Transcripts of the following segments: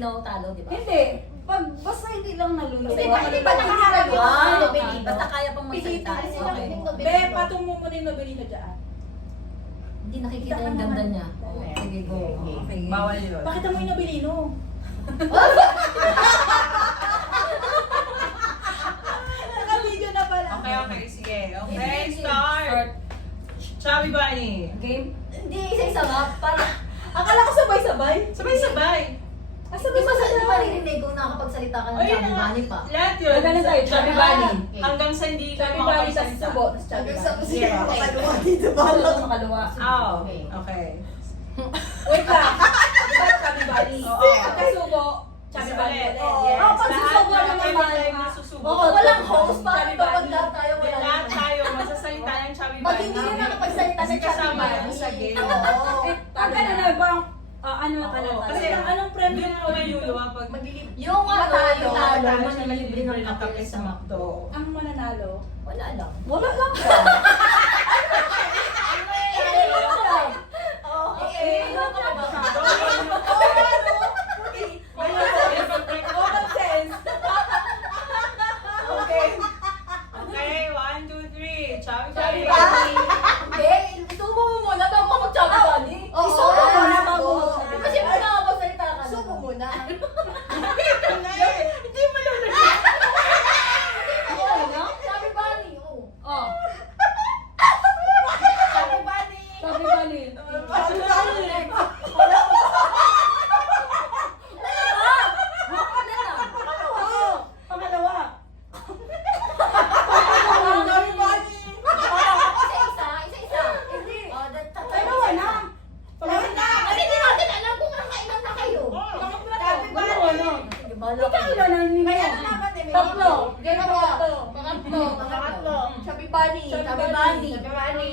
malinaw, talo, di ba? Hindi. Pag basta hindi lang nalulungkot. Hindi ba nakaharap yung Ah, Nobelino? basta kaya pang magsalita. Pilitin Okay. yung Be, Nobelino. patung mo muna yung Nobelino dyan. Hindi nakikita yung ganda niya. Oh, sige, go. Okay. Bawal yun. Pakita mo yung Nobelino. Naka-video na pala. Okay, okay. Sige. Okay, start. Chubby Bunny. Game? Hindi, isa-isa nga. Para, Akala ko sabay-sabay. Sabay-sabay. Ah, di ba sabay-sabay. di marinig kung nakakapagsalita ka ng Ayun Chubby na. Bunny pa? Lahat yun. Ganun tayo, Chubby Bunny. Hanggang sa hindi ka Chubby Bunny, tapos makapagsalita. subo, tapos Chubby Hanggang sa Bunny. kusina. Makaluwa Subo, dito tapos makaluwa. Oh, Okay. okay. Wait lang. Diba Chubby Bunny? Oo. Pagkasubo, Chubby Bunny Ulit. ulit. Yes. Yes. pag Lahat susubo na naman, every time ha? na susubo. Oo, walang host. Paano Chubby ba pag Bunny. lahat tayo wala? Lahat tayo magsasalita ng Chubby Pag Bunny. hindi na nakapagsalita Kasi ng Chubby kasama yan Bunny. sa game. Oo. Pag ano na, parang, ano na pala. Oo, Kasi kasi anong premyo Yun na ang naluluwa pag Yung ano, Matalo. yung talo, Matalo, manilibre ng ng kape sa McDo. ang mananalo? Wala lang. Wala lang. Okay. Ano ka ba? Common sense. Okay. Okay, 1, 2, 3. Chubby Chubby Bunny. Bunny. Hindi, isubo mo muna bago ka mag-Chubby Bunny. Oo. Isubo mo muna bago Oo. mag-Chubby Bunny. Kasi mo nakakapagsalita ka na. Subo muna. Hindi mo lang Ano? Chubby Bunny, oo. Oh. Chubby Bunny. Chubby Bunny. Chubby Bunny. Oo. Pangalawa. Chubby Bunny. Isa-isa. Hindi. Oh, Dalawa na. Chubby na. Kasi di natin alam kung nakailan na kayo. Chubby Dalawa na. Sige, bahala Ikaw kayo. na naninig. Kaya na naman eh. Tatlo. Tatlo. Pangatlo. Pangatlo. Chubby Bunny. Chubby Bunny. Chubby Bunny.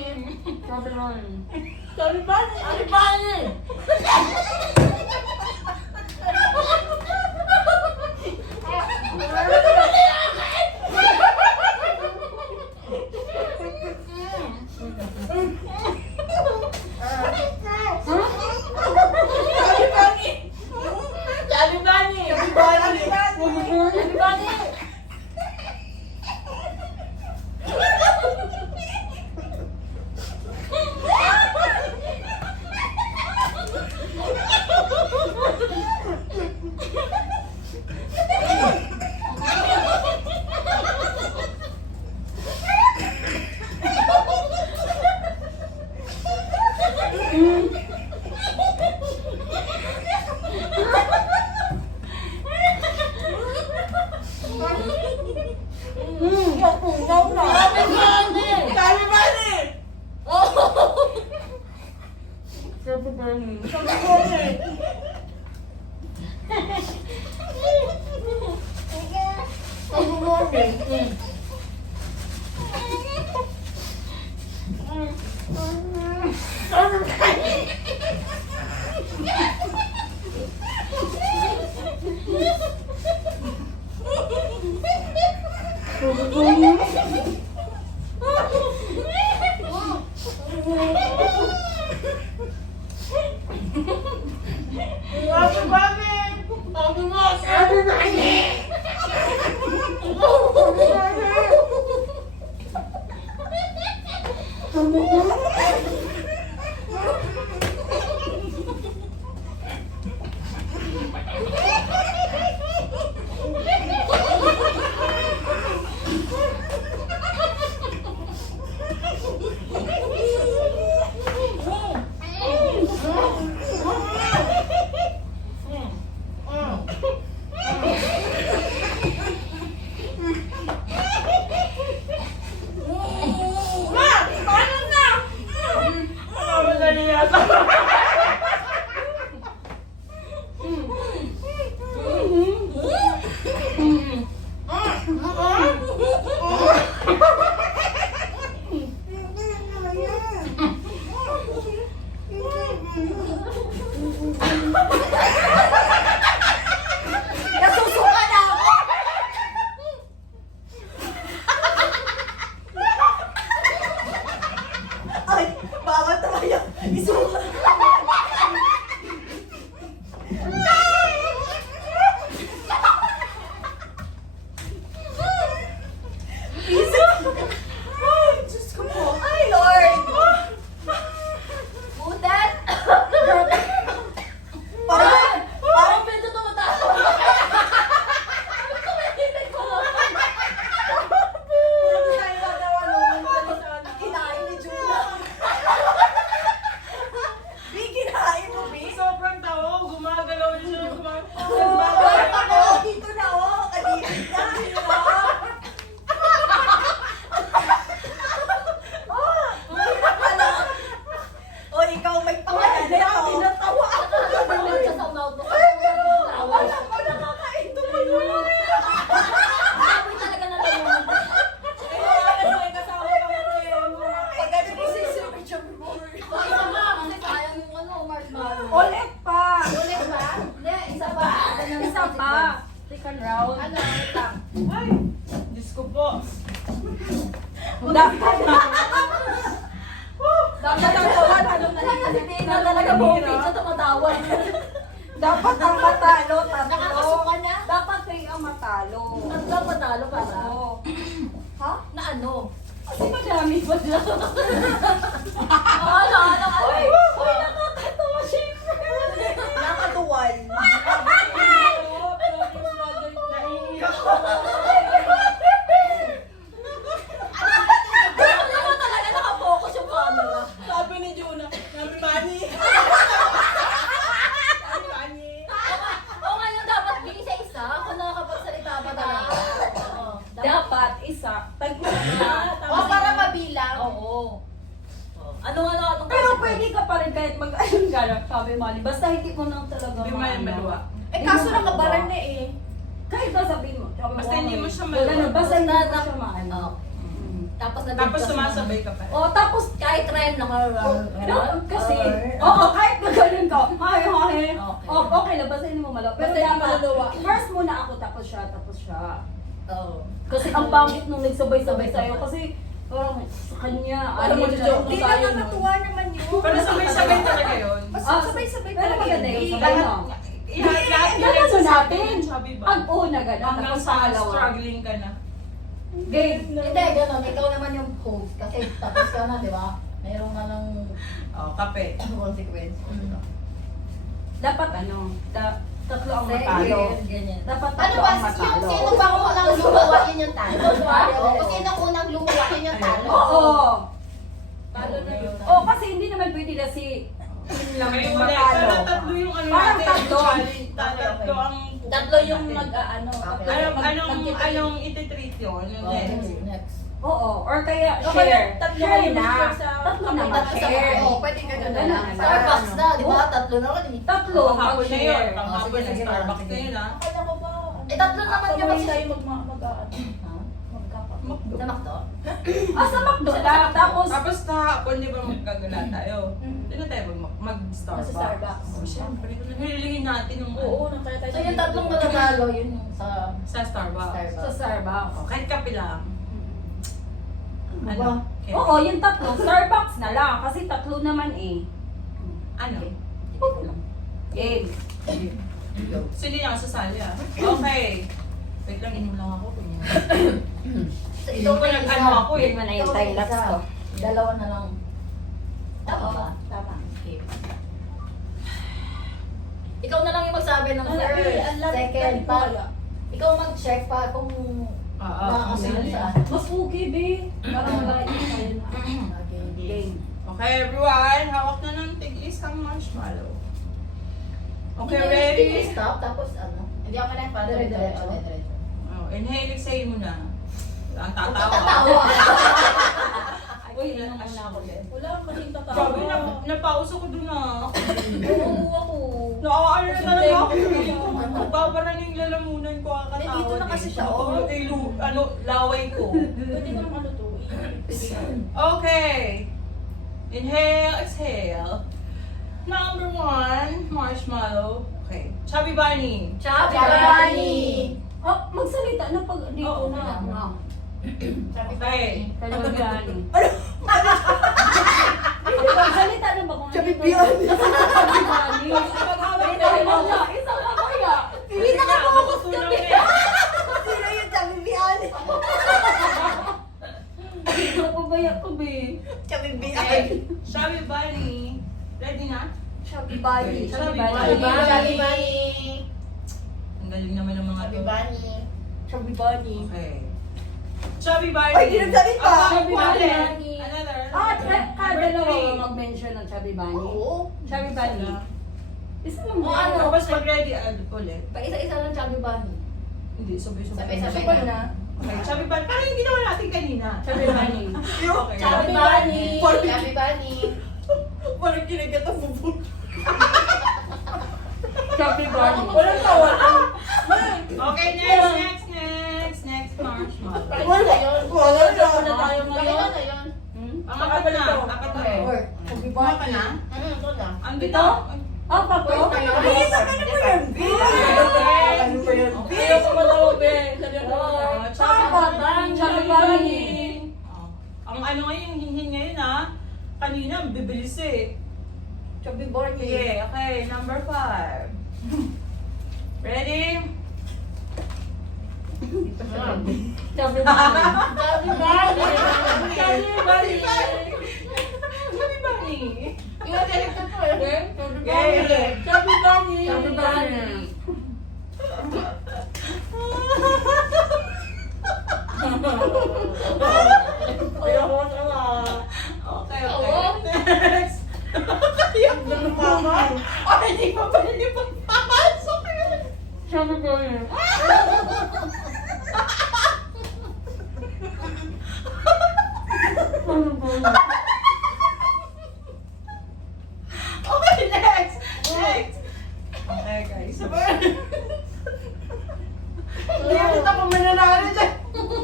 Chubby Bunny. Chubby Bunny. Chubby Bunny. Chubby Bunny. Chubby Bunny. Chubby Bunny. Nasusuka na ako. Ay, bawat tayo. Isuka. second round. Ano, wait lang. Ay, Diyos ko po. Dapat natawa, halong Kaya si Tina talaga bumibig siya tumatawa. Dapat ang matalo, tatlo. Nakakasuka na? Dapat kayo ang matalo. Ang dapat matalo para. Oo. Ha? Na ano? Kasi madami pa lang. Ano? Uy, nakakatawa, syempre. Nakatuwal. Ano naman talaga nakapokus yung camera? Sabi ni Juna, Chubby Bunny. Oo nga yung dapat bigay sa isa kung nakakapagsalita pa talaga. Oo. Dapat isa. O, para mabilang. Oo. Ano? Pero pwede ka pa rin kahit mag-ayun ka na, sabi Mali. Basta hindi mo nang talaga Hindi mo maluwa. Eh, kaso nakabaran na eh. Kahit ba sabihin mo, sabi Basta hindi mo siya Wala na, maluwa. basta hindi mo siya maano. Oo. Tapos Tapos sumasabay ka pa. O, tapos kahit rhyme lang. kasi, oo, kahit gaganon ka, hi. Okay. Oh, okay lang, basta hindi mo malaw. Pero Basta hindi dapat, maluluwa. first muna ako, tapos siya. Oo. Kasi ang pangit nung nagsabay-sabay sa'yo, kasi parang sa kanya, Parang ayaw niya Hindi tayo na nun. nakatuwa naman yun. Pero sabay-sabay talaga yun. Mas Ah, sabay-sabay pero talaga maganda yun. yun, Eh, sabay na. Lahat Yung ano natin, Chubby ba? ang una gano'n, Hanggang tapos sa pangalawa. struggling ka na. Game. Hindi, gano'n. Ikaw naman yung host. Kasi tapos ka na, di ba? Mayroon ka ng Oh, kape. consequence. Dapat tatlo ang matalo. Ganyan. Dapat Ano tatlo ba? ang matalo. Yung sino ba unang lumuwa, yun yung talo? Kung sino unang lumuwa, yun yung talo? Oo. Talo na yun. Oo, kasi hindi naman pwede na si yun lang Kayo yung ulit. matalo. Pero tatlo yung ano Parang natin. tatlo. Challenge. Tatlo ang... Tatlo yung nag-ano. Anong ititreat yun? Yung next. Next. Oo, or kaya O kaya share. tatlo Share kayo na. mag-share sa... Tatlo na Tatlo sa mag-share. Oo, pwede ka Ganun gano'n. na. Starbucks na, di ba? Tatlo na rin. Tatlo Hapon na yun. mag-share. Panghapon Sige, ng sige, Starbucks sige. na yun, ha? Akala ko ba? Eh, tatlo naman yung Sabay tayo mag-ano. Ha? Magkapa. Sa McDo? Sa McDo. Tapos, Tapos kahapon, di ba magkagala tayo? Mm. Doon na tayo mag-Starbucks. Sa Starbucks. Oh, syempre, nahilingin natin yung Oo, nakaya tayo. So yung tatlong mananalo, yun yung sa sa Starbucks. sa Starbucks. Oh, kahit kape lang. Ba? Okay. Oo, yung tatlo. Starbucks na lang. Kasi tatlo naman eh. Ano? Game. So, hindi niya ako sasali, ah. Okay. Wait lang, inom lang ako. So, ikaw pa yung isa. Ano ako eh. Hindi mo na yung Ikaw pa time yung lapse isa. ko. Dalawa na lang. Tama Oo, ba? tama. Okay. Ikaw na lang yung magsabi ng Ang first, second, pa. pa. Ikaw mag-check pa kung nakakasunod saan. Mas okay, be. Para malayo tayo na. Okay, Game. Okay, everyone. Hawak na ng tig-isang marshmallow. Okay, Hindi, ready? hindi stop, tapos ano? Hindi ako na pa. Dire-diretso. Oh, inhale, exhale mo na. Ang tatawa. Tatawa. Uy, inom muna ako din. Wala kang kasing tatawa. Sabi na, napauso ko dun ah. Oo, ako. Nakakaano na talaga ako. Babara na yung lalamunan ko kakatawa. Dito na kasi siya, oh. Tumutulog yung laway ko. Pwede ko naman lutuin. Okay. Inhale, exhale. Number 1, marshmallow. Okay. Chubby Bunny. Chubby Bunny. Oh, magsalita na pag dito Oo, na. oo. Okay. Chubby Bunny. Magsalita na ba kung Chubby ano? Bunny. Chubby Bunny. Paghawak na rin ako. Isang ako kaya. Hindi na ako na eh. Sino yung Chubby Bunny? Napabaya ko, be. Chubby Okay. Chubby Bunny. Ready na? Chubby Bunny. Chubby Chubby Bunny. Bunny. Ang galing naman ng mga Chubby to. Bunny. Chubby Bunny. Okay. Chubby Bunny. Ay, di nagsalita. Chubby Bunny. Another. Kada Number dalawa 3. mag-mention ng Chubby Bunny. Oo. Chubby Bunny. Isa lang O, ba? ano? Tapos pag ready, ulit. Pag isa-isa lang Chubby Bunny. Hindi, sabay-sabay. Sabay-sabay na. Okay, Chubby Bunny. Parang yung ginawa natin kanina. Chubby Bunny. Okay. Chubby Bunny. Chubby Bunny. Parang kinigat ang bubog. Chubby Bunny. Walang tawa. Okay, next marshmallow. Wala yun. Wala Wala na. tayo ngayon. na yun. Ang apat na. Apat na. Or, Chubby Mga ka Bunny. na? Ito na. Ang Ito? bitaw. Apa to? Ay, sa ano mo yan, B? Ano mo yan, B? Ayoko madalo, be. Sabi ko, Chubby Chubby Bunny. Ang ano ngayon, hinhin ngayon kanina, bibilis eh. Chubby Bunny. Okay, okay, number 5. Ready? Chubby Bunny. Chubby Bunny. Chubby Bunny. Chubby Bunny. Ingat-ingat ko po eh. Okay. Chubby Bunny. Chubby Bunny. Ayoko na. Okay, Oo. okay. Next. Ayaw na naman. Ay, hindi pa pala niyo papasok. Chubby Bunny. Okay, next. Next. Okay, guys. Hindi ako mananalo dyan.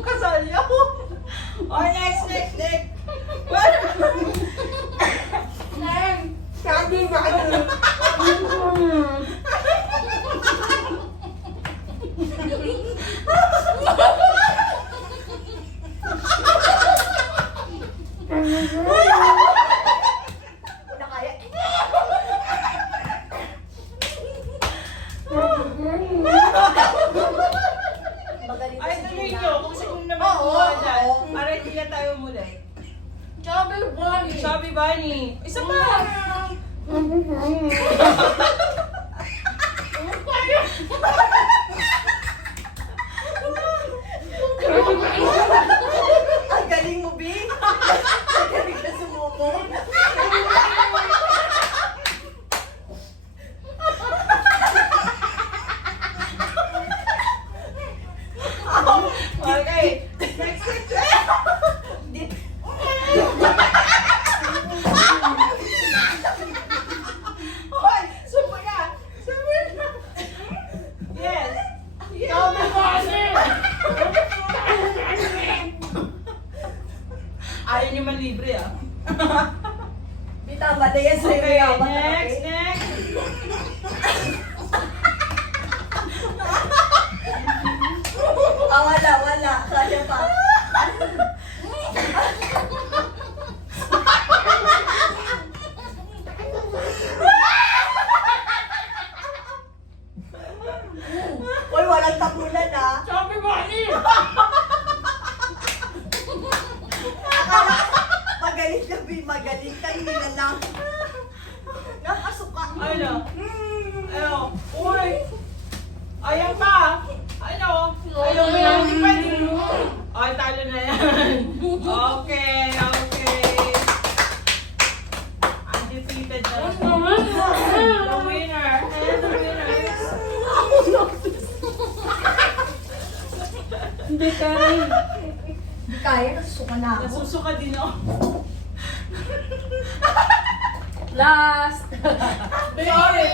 Kasali ako. Okay, next. Chubby Bunny. Na kaya. Magaling Ay, si tuloy Luna. nyo. Kung sino naman kumuha dyan. Para hindi na tayo muli. Chubby Bunny. Chubby Bunny. Isa pa. Ang galing mo, B? Ang galing ka sumuko. Okay. Next. Hoy, sumo na. Yes. Chubby Bunny. Ayaw niyo man libre Di tama na yan sa'yo. Okay, yaman na, next. okay? Wala. Kaya pa. Uy, walang tapunan, ah. Chubby Bunny. Magaling ka, B. Magaling ka. Hindi na lang. Nakasuka. Ano? Ano? Uy! Ayaw pa! Ano? Ayaw mo yan, hindi pwede. Ay, talo na yan. Okay. Undefeated na. The winner. And the winner is... Hindi kaya. Hindi kaya, nasusuka na ako. Nasusuka din ako. Last. Sorry.